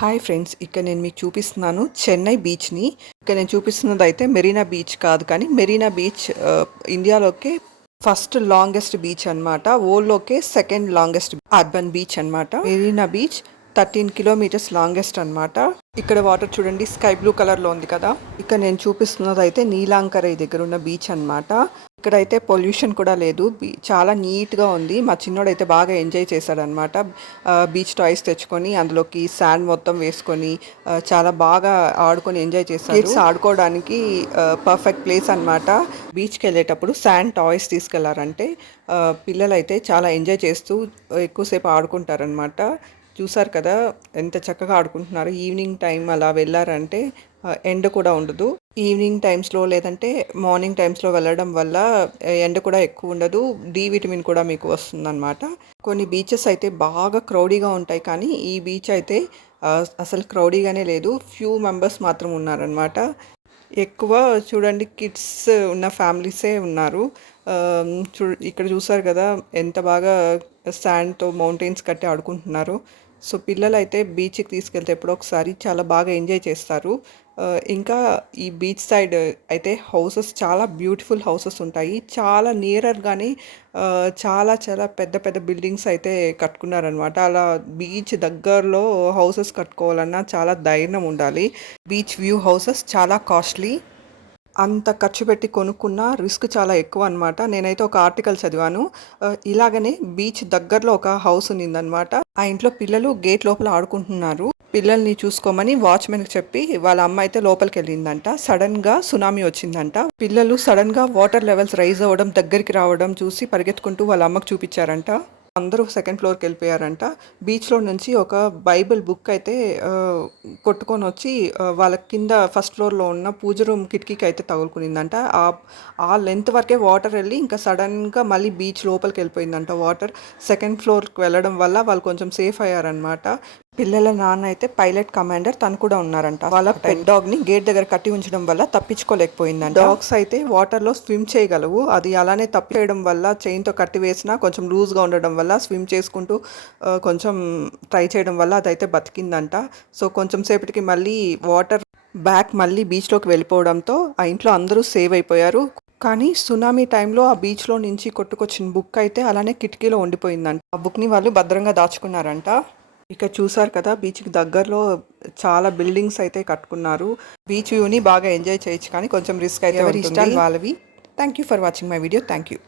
Hi friends ఇక్కడ నేను మీకు చూపిస్తున్నాను చెన్నై బీచ్ని. ఇక్కడ నేను చూపిస్తున్నది అయితే మెరీనా బీచ్ కాదు కానీ మెరీనా బీచ్ ఇండియాలోకే ఫస్ట్ లాంగెస్ట్ బీచ్ అనమాట ఓల్డ్లోకే సెకండ్ లాంగెస్ట్ అర్బన్ బీచ్ అనమాట Marina beach thirteen kilometres longest అనమాట ఇక్కడ వాటర్ చూడండి స్కై బ్లూ కలర్లో ఉంది కదా. ఇక్కడ నేను చూపిస్తున్నది అయితే నీలాంకరై దగ్గర ఉన్న బీచ్ అన్నమాట. ఇక్కడైతే పొల్యూషన్ కూడా లేదు. చాలా నీట్గా ఉంది. మా చిన్నోడు అయితే బాగా ఎంజాయ్ చేశాడనమాట బీచ్ టాయ్స్ తెచ్చుకొని అందులోకి శాండ్ మొత్తం వేసుకొని చాలా బాగా ఆడుకొని ఎంజాయ్ చేశాడు కిడ్స్ ఆడుకోవడానికి పర్ఫెక్ట్ ప్లేస్ అన్నమాట. బీచ్కి వెళ్ళేటప్పుడు శాండ్ టాయ్స్ తీసుకెళ్ళారంటే పిల్లలైతే చాలా ఎంజాయ్ చేస్తూ ఎక్కువసేపు ఆడుకుంటారనమాట చూసారు కదా ఎంత చక్కగా ఆడుకుంటున్నారు. ఈవినింగ్ టైం అలా వెళ్ళారంటే ఎండ కూడా ఉండదు. ఈవినింగ్ టైమ్స్లో లేదంటే మార్నింగ్ టైమ్స్లో వెళ్ళడం వల్ల ఎండ కూడా ఎక్కువ ఉండదు. డి విటమిన్ కూడా మీకు వస్తుందన్నమాట. కొన్ని బీచెస్ అయితే బాగా క్రౌడీగా ఉంటాయి. కానీ ఈ బీచ్ అయితే అసలు క్రౌడీగానే లేదు. ఫ్యూ మెంబర్స్ మాత్రం ఉన్నారనమాట ఎక్కువ చూడండి కిడ్స్ ఉన్న ఫ్యామిలీసే ఉన్నారు. చూ ఇక్కడ చూసారు కదా ఎంత బాగా శాండ్తో మౌంటైన్స్ కట్టి ఆడుకుంటున్నారు. సో పిల్లలు అయితే బీచ్కి తీసుకెళ్తే ఎప్పుడో ఒకసారి చాలా బాగా ఎంజాయ్ చేస్తారు. ఇంకా ఈ బీచ్ సైడ్ అయితే హౌసెస్ చాలా బ్యూటిఫుల్ హౌసెస్ ఉంటాయి. చాలా నియరర్గానే చాలా చాలా పెద్ద పెద్ద బిల్డింగ్స్ అయితే కట్టుకున్నారనమాట. అలా బీచ్ దగ్గరలో హౌసెస్ కట్టుకోవాలన్నా చాలా ధైర్యం ఉండాలి. బీచ్ వ్యూ హౌసెస్ చాలా కాస్ట్లీ. అంత ఖర్చు పెట్టి కొనుక్కున్న రిస్క్ చాలా ఎక్కువ అనమాట నేనైతే ఒక ఆర్టికల్ చదివాను. ఇలాగనే బీచ్ దగ్గరలో ఒక హౌస్ ఉన్నిందనమాట ఆ ఇంట్లో పిల్లలు గేట్ లోపల ఆడుకుంటున్నారు. పిల్లల్ని చూసుకోమని వాచ్మెన్కి చెప్పి వాళ్ళ అమ్మ అయితే లోపలికి వెళ్ళిందంట. సడన్గా సునామీ వచ్చిందంట. పిల్లలు సడన్గా వాటర్ లెవెల్స్ రైజ్ అవ్వడం దగ్గరికి రావడం చూసి పరిగెత్తుకుంటూ వాళ్ళ అమ్మకు చూపించారంట. అందరూ సెకండ్ ఫ్లోర్కి వెళ్ళిపోయారంట. బీచ్లో నుంచి ఒక బైబిల్ బుక్ అయితే కొట్టుకొని వచ్చి వాళ్ళ కింద ఫస్ట్ ఫ్లోర్లో ఉన్న పూజ రూమ్ కిటికీకి అయితే తగులుకునిందంట. ఆ ఆ లెంత్ వరకే వాటర్ వెళ్ళి ఇంకా సడన్గా మళ్ళీ బీచ్ లోపలికి వెళ్ళిపోయిందంట వాటర్. సెకండ్ ఫ్లోర్కి వెళ్ళడం వల్ల వాళ్ళు కొంచెం సేఫ్ అయ్యారనమాట పిల్లల నాన్న అయితే పైలట్ కమాండర్ తను కూడా ఉన్నారంట. వాళ్ళ పెట్ డాగ్ని గేట్ దగ్గర కట్టి ఉంచడం వల్ల తప్పించుకోలేకపోయిందంట. డాగ్స్ అయితే వాటర్లో స్విమ్ చేయగలవు. అది అలానే తప్పిచేయడం వల్ల చైన్తో కట్టి వేసినా కొంచెం లూజ్గా ఉండడం వల్ల స్విమ్ చేసుకుంటూ కొంచెం ట్రై చేయడం వల్ల అదైతే బతికిందంట. సో కొంచెం సేపటికి మళ్ళీ వాటర్ బ్యాక్ మళ్ళీ బీచ్లోకి వెళ్ళిపోవడంతో ఆ ఇంట్లో అందరూ సేవ్ అయిపోయారు. కానీ సునామీ టైంలో ఆ బీచ్లో నుంచి కొట్టుకొచ్చిన బుక్ అయితే అలానే కిటికీలో ఉండిపోయిందంట. ఆ బుక్ని వాళ్ళు భద్రంగా దాచుకున్నారంట. ఇక చూసారు కదా బీచ్కి దగ్గరలో చాలా బిల్డింగ్స్ అయితే కట్టుకున్నారు. బీచ్ వ్యూని బాగా ఎంజాయ్ చేయొచ్చు కానీ కొంచెం రిస్క్ అయితే ఎవరి ఇష్టాలు వాళ్ళవి. Thank you for watching my video thank you